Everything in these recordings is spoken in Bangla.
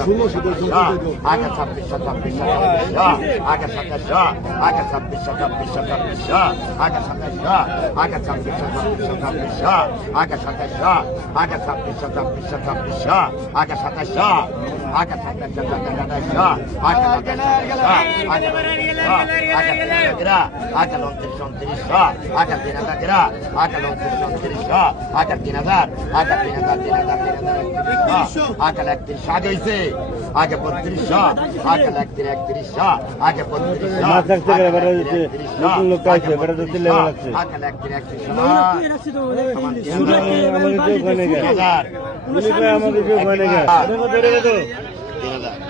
सुनो सुनो आगे छब्बीस छब्बीस आगे छब्बीस आगे छब्बीस छब्बीस छब्बीस आगे छब्बीस आगे छब्बीस छब्बीस छब्बीस आगे सत्ताईस आगे छब्बीस छब्बीस छब्बीस आगे सत्ताईस आगे सत्ताईस सत्ताईस आगे सत्ताईस आगे आगे आगे आगे उनतीस उनतीस आगे तेरह तेरह आगे আকার তিন হাজার আকার তিন হাজার তিন হাজার তিন হাজার আকাল একত্রিশ আগে হয়েছে আগে বত্রিশ আকাল একত্রিশ একত্রিশ আগে বত্রিশ আকাল আমাদের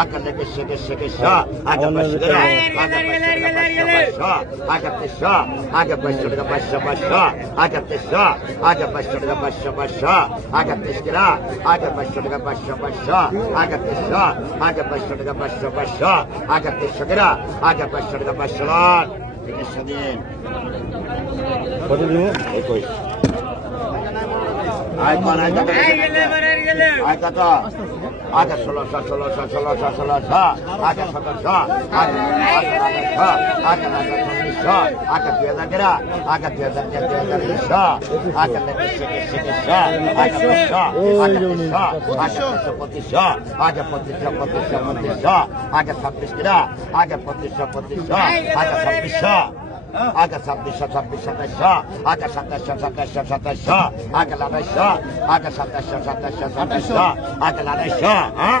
Acatequexê, quexê, quexá. Acapaxirá. Acapaxirá, Acapaxá. Acapaxirá, Paxá, Paxá. Acapaxá. Acapaxirá, Paxá, Paxá. Acapaxirá. Acapaxirá, Paxá, Paxá. Acapaxá. Acapaxirá, Paxá, Paxá. Acapaxirá. Acapaxirá, Paxá. Fiquem কত দিব একুশ আয় কত আয় কত আকাশ ষোলো সাত ষোলো সাত ষোলো সাত ষোলো ছ আকাশ সতেরো ছ আকাশ উনিশ ছ আকাশ দুই হাজার তেরা আকাশ দুই হাজার তেরো দুই হাজার উনিশ ছ আকাশ ছ আকাশ ছ আকাশ পঁচিশ ছ আকাশ পঁচিশ ছ পঁচিশ ছ পঁচিশ ছ আকাশ ছাব্বিশ তেরা আকাশ পঁচিশ ছ পঁচিশ ছ আকাশ ছাব্বিশ Aga ছাব্বিশ ছাব্বিশ সাতাশ আগা সাতাশ সাতাশ সাতাশ আগা লাদাশ আগা সাতাশ সাতাশ সাতাশ আগা লাদাশ হ্যাঁ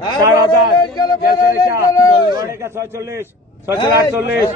চার হাজার ছয়চল্লিশ। ছয়শো আটচল্লিশ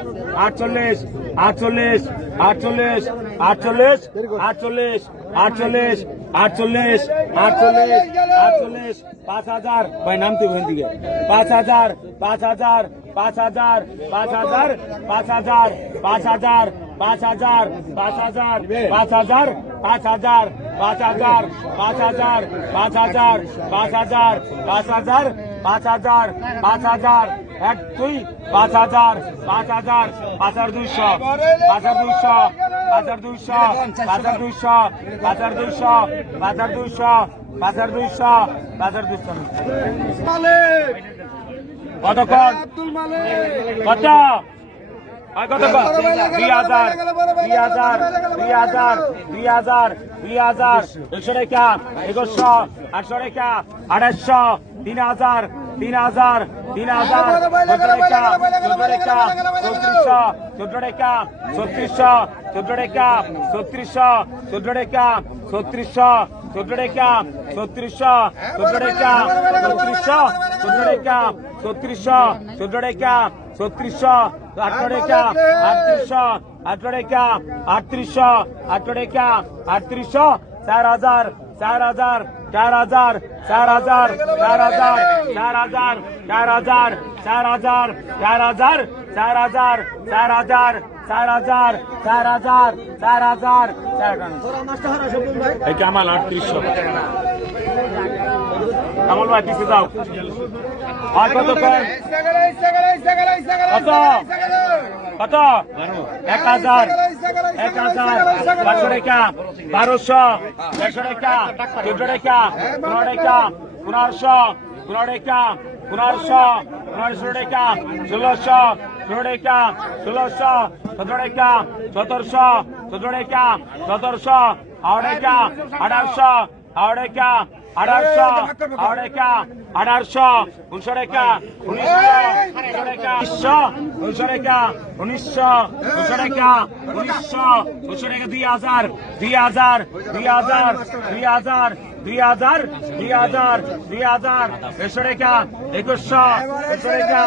আটচল্লিশ আটচল্লিশ আটচল্লিশ আটচল্লিশ আটচল্লিশ আটচল্লিশ আটচল্লিশ আটচল্লিশ আটচল্লিশ পাঁচ হাজার ভাই নামতে ওখান থেকে পাঁচ হাজার পাঁচ হাজার পাঁচ হাজার পাঁচ হাজার পাঁচ হাজার পাঁচ হাজার পাঁচ হাজার পাঁচ হাজার পাঁচ হাজার পাঁচ হাজার পাঁচ হাজার পাঁচ হাজার পাঁচ হাজার পাঁচ হাজার পাঁচ হাজার পাঁচ হাজার পাঁচ হাজার এক দুই পাঁচ হাজার পাঁচ হাজার পাঁচ হাজার দুইশো পাঁচ হাজার দুইশো পাঁচ হাজার দুইশো পাঁচ হাজার দুইশো পাঁচ হাজার দুইশো পাঁচ হাজার দুইশো পাঁচ হাজার দুইশো পাঁচ হাজার দুইশো। কতক্ষণ? কত কত? দুই হাজার দুই হাজার দুই হাজার দুই হাজার দুই হাজার একশো রেখা একুশশো আটশো রেখা আড়াইশো তিন হাজার তিন হাজার তিন হাজার চোদ্দ রেখা চোদ্দ রেখা চৌত্রিশশো চোদ্দ রেখা ছত্রিশশো চোদ্দ রেখা ছত্রিশশো চোদ্দ রেখা ছত্রিশশো চোদ্দ রেখা ছত্রিশশো চোদ্দ রেখা ছত্রিশশো চোদ্দ রেখা ছত্রিশশো চোদ্দ রেখা ছত্রিশশো আঠারো রেখা আটত্রিশশো আঠারো আটত্রিশশো আঠারো আটত্রিশশো চার হাজার চার হাজার চার হাজার চার হাজার চার হাজার চার হাজার চার হাজার চার হাজার চার হাজার চার হাজার চার হাজার চার হাজার চার হাজার চার হাজার চার এই কামাল আটত্রিশশো কামাল ভাই পিছিয়ে যাও। আর কত কত? কত? এক হাজার। এক হাজার। পাঁচশো টাকা। বারোশো। একশো টাকা। চোদ্দ টাকা। পনেরো টাকা। পনেরোশো। পনেরো টাকা। পনেরোশো। পনেরোশো টাকা। ষোলোশো। ষোলো টাকা। ষোলোশো। সতেরো টাকা। সতেরোশো। সতেরো টাকা। সতেরোশো। আঠারো আঠারোশো। আড়াইকা আঠারোশো আড়াইকা আঠারোশো উনিশশো রেখা উনিশশো রেখা উনিশশো রেখা উনিশশো উনিশশো রেখা উনিশশো উনিশশো রেখা দুই হাজার দুই হাজার দুই হাজার দুই হাজার দুই হাজার দুই হাজার দুই হাজার একুশশো রেখা একুশশো একুশশো রেখা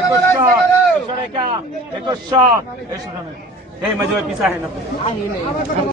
একুশশো একুশশো রেখা একুশশো এই মাঝে পিছা হয়